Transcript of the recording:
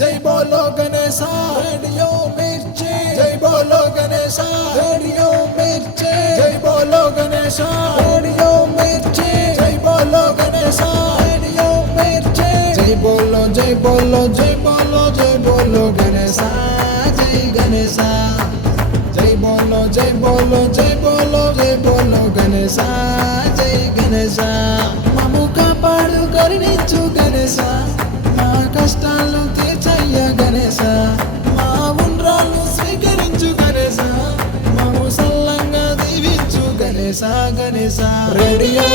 జై బోలో గణేశ రేడియో మిర్చి జై బోలో గణేశ రేడియో మిర్చి జై బోలో గణేశ రేడియో మిర్చి జై బోలో గణేశ రేడియో మిర్చి జై బోలో జై బోలో జై బోలో జై బోలో గణేశ జై గణేశ జై బోలో జై బోలో జై బోలో జై బోలో గణేశ జై గణేశ మమ్ము కాపాడు కరుణించు గణేశ మా కష్టాలు తీర్చయ్య గణేశ మా ఉండ్రాలు స్వీకరించు గణేశ మమ్ము సల్లంగా దీవించు గణేశ గణేశ రేడియో